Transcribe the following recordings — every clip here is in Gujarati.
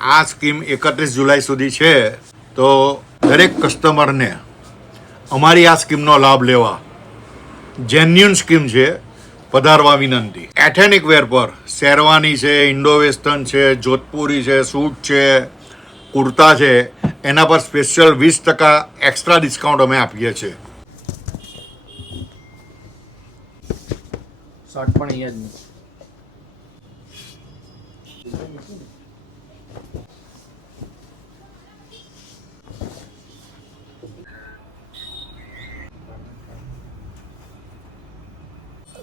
આ સ્કીમ 31 જુલાઈ સુધી છે, તો દરેક કસ્ટમરને અમારી આ સ્કીમનો લાભ લેવા જેન્યુન સ્કીમ છે, પધારવા વિનંતી. એથેનિક વેર પર શેરવાની છે, ઇન્ડો વેસ્ટર્ન છે, જોધપુરી છે, સૂટ છે, કુર્તા છે, એના પર સ્પેશિયલ 20% એક્સ્ટ્રા ડિસ્કાઉન્ટ અમે આપીએ છીએ. શર્ટ પણ અહીંયા જ નહીં.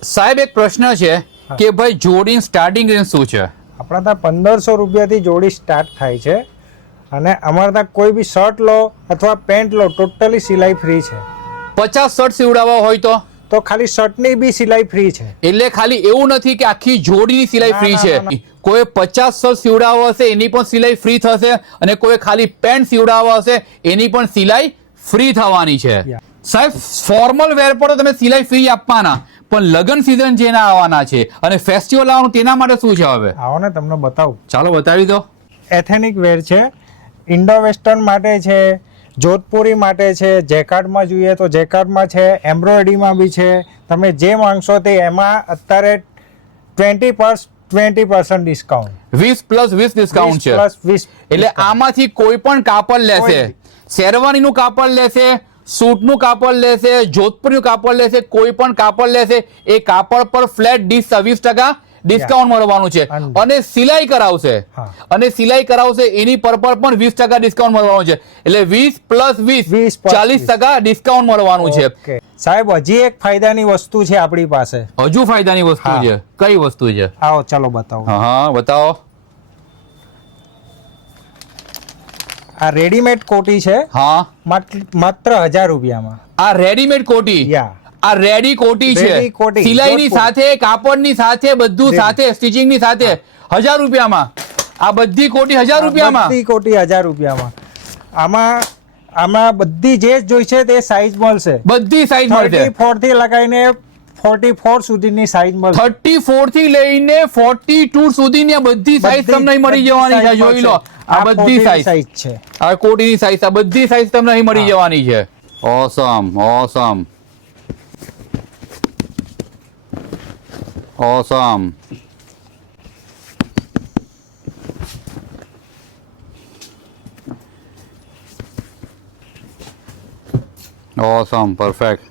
સાહેબ એક પ્રશ્ન છે કે ભાઈ જોડીની સ્ટાર્ટિંગ રેન્જ શું છે? આપણા ત્યાં 1500 રૂપિયાથી જોડી સ્ટાર્ટ થાય છે અને અમારા ત્યાં કોઈ બી શર્ટ લો અથવા પેન્ટ લો ટોટલી સિલાઈ ફ્રી છે. 50 શર્ટ સીવડાવવા હોય તો ખાલી શર્ટની બી સિલાઈ ફ્રી છે. એટલે ખાલી એવું નથી કે આખી જોડીની સિલાઈ ફ્રી છે. કોઈ 50 શર્ટ સીવડાવવા હશે એની પણ સિલાઈ ફ્રી થશે અને કોઈ ખાલી પેન્ટ સીવડાવવા હશે એની પણ સિલાઈ ફ્રી થવાની છે. સાહેબ ફોર્મલ વેર પર તમે સિલાઈ ફ્રી આપવાના, પણ લગન સિઝન જેના આવવાના છે અને ફેસ્ટિવલ આવવાનું તેના માટે શું છે? હવે આવો ને તમને બતાવું. ચાલો બતાવી દો. એથેનિક વેર છે, ઇન્ડો વેસ્ટર્ન માટે છે, જોધપુરી માટે છે, જેકાર્ડમાં જોઈએ તો જેકાર્ડમાં છે, એમ્બ્રોઇડરીમાં બી છે. તમે જે માંગશો તે એમાં અત્યારે 20% ડિસ્કાઉન્ટ, 20+20 ડિસ્કાઉન્ટ છે. એટલે આમાંથી કોઈ પણ કાપડ લેશે, શેરવાનીનું કાપડ લેશે, સૂટનું કાપડ લેશે, જોધપુરનું કાપડ લેશે, કોઈ પણ કાપડ લેશે, એ કાપડ પર ફ્લેટ 20% ડિસ્કાઉન્ટ મળવાનું છે. અને સિલાઈ કરાવશે એની પર પણ 20% ડિસ્કાઉન્ટ મળવાનું છે. એટલે 20+20 40% ડિસ્કાઉન્ટ મળવાનું છે. સાહેબ હજી એક ફાયદાની વસ્તુ છે આપણી પાસે. હજુ ફાયદાની વસ્તુ છે? કઈ વસ્તુ છે? આવો ચાલો બતાવો. હા બતાવો. આ રેડીમેડ કોટી છે. હા માત્ર 1000 રૂપિયામાં. આ રેડીમેડ કોટી, આ રેડી કોટી છે, સિલાઈની સાથે, કાપડની સાથે, બધું સાથે, સ્ટિચિંગની સાથે 1000 રૂપિયામાં. આ બધી કોટી 1000 રૂપિયામાં. બધી કોટી 1000 રૂપિયામાં. આમાં બધી જે જોઈશે તે સાઈઝ મળશે. બધી સાઈઝ મળશે. 34 થી લગાવીને 44 સુધીની સાઈઝ મળશે. 34 થી લઈને 42 સુધીની આ બધી સાઈઝ તમને મળી જવાની છે. જોઈ લો, આ બધી સાઈઝ છે. આ કોટીની સાઈઝ, આ બધી સાઈઝ તમને અહીં મળી જવાની છે. ઓસમ ઓસમ ઓસમ. ઓસમ, પરફેક્ટ.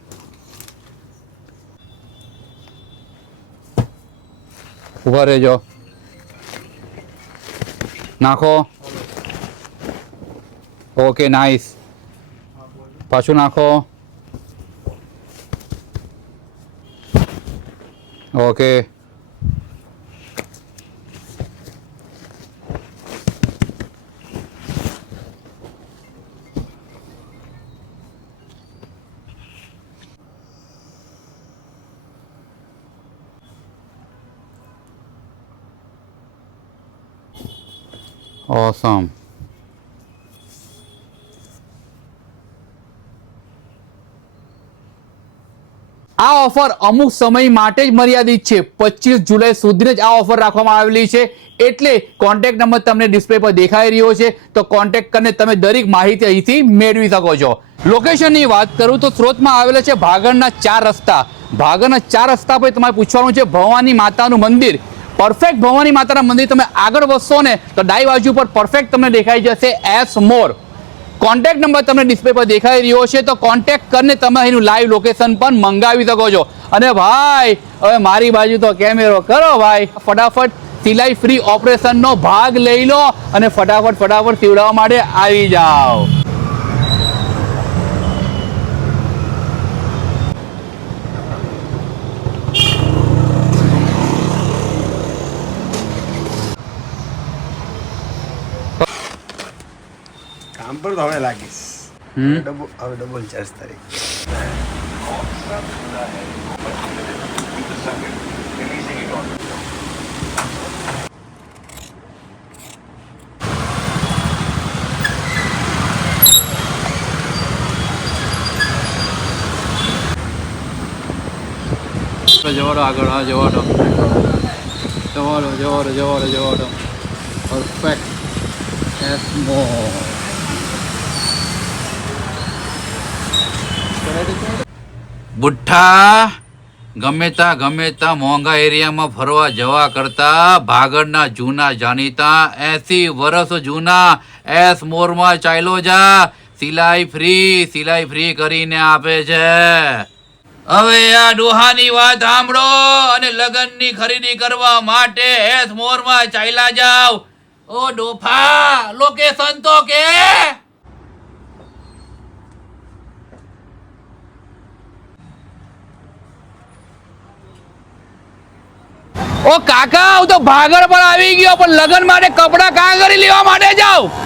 ઉભા રહેજો, નાખો. Okay, nice. પાછું નાખો. ઓકે. Awesome. આ ઓફર અમુક સમય માટે જ મર્યાદિત છે. 25 જુલાઈ સુધી જ આ ઓફર રાખવામાં આવેલી છે. એટલે કોન્ટેક્ટ નંબર તમને ડિસ્પ્લે પર દેખાઈ રહ્યો છે, તો કોન્ટેક્ટ કરીને તમે દરેક માહિતી અહીંથી મેળવી શકો છો. લોકેશનની વાત કરું તો સુરતમાં આવેલા છે ભાગળના 4 રસ્તા. ભાગળના 4 રસ્તા પર તમારે પૂછવાનું છે ભવાની માતાનું મંદિર. પરફેક્ટ ભવાની માતાના મંદિર તમે આગળ વધશો ને તો ડાઈ બાજુ પર પરફેક્ટ તમને દેખાઈ જશે એસ મોર. કોન્ટેક્ટ નંબર તમને ડિસ્પ્લે પર દેખાઈ રહ્યો છે, તો કોન્ટેક્ટ કરીને તમે એનું લાઈવ લોકેશન પણ મંગાવી શકો છો. અને ભાઈ હવે મારી બાજુ તો કેમેરો કરો ભાઈ, ફટાફટ સિલાઈ ફ્રી ઓપરેશનનો ભાગ લઈ લો અને ફટાફટ સીવડાવવા માટે આવી જાઓ. કામ પર તો હવે લાગીશ. હવે ડબલ ચાર્જ થાય. જવાડો આગળ, હા જવાડો. પરફેક્ટ. બુઠ્ઠા ગમે તા મોંઘા એરિયામાં ફરવા જવા કરતા ભાગળના જૂના જાણીતા 80 વર્ષ જૂના એસ મોરમાં ચાલ્યો જા. સિલાઈ ફ્રી કરીને આપે છે. હવે આ ડોહાની વાત સાંભળો અને લગનની ખરીદી કરવા માટે એસ મોરમાં ચાલ્યા જાવ. ઓ ડોફા, લોકેશન તો કે. ઓ કાકા, હું તો ભાગળ પર આવી ગયો, પણ લગન માટે કપડા કાં કરી લેવા માટે જાઉં.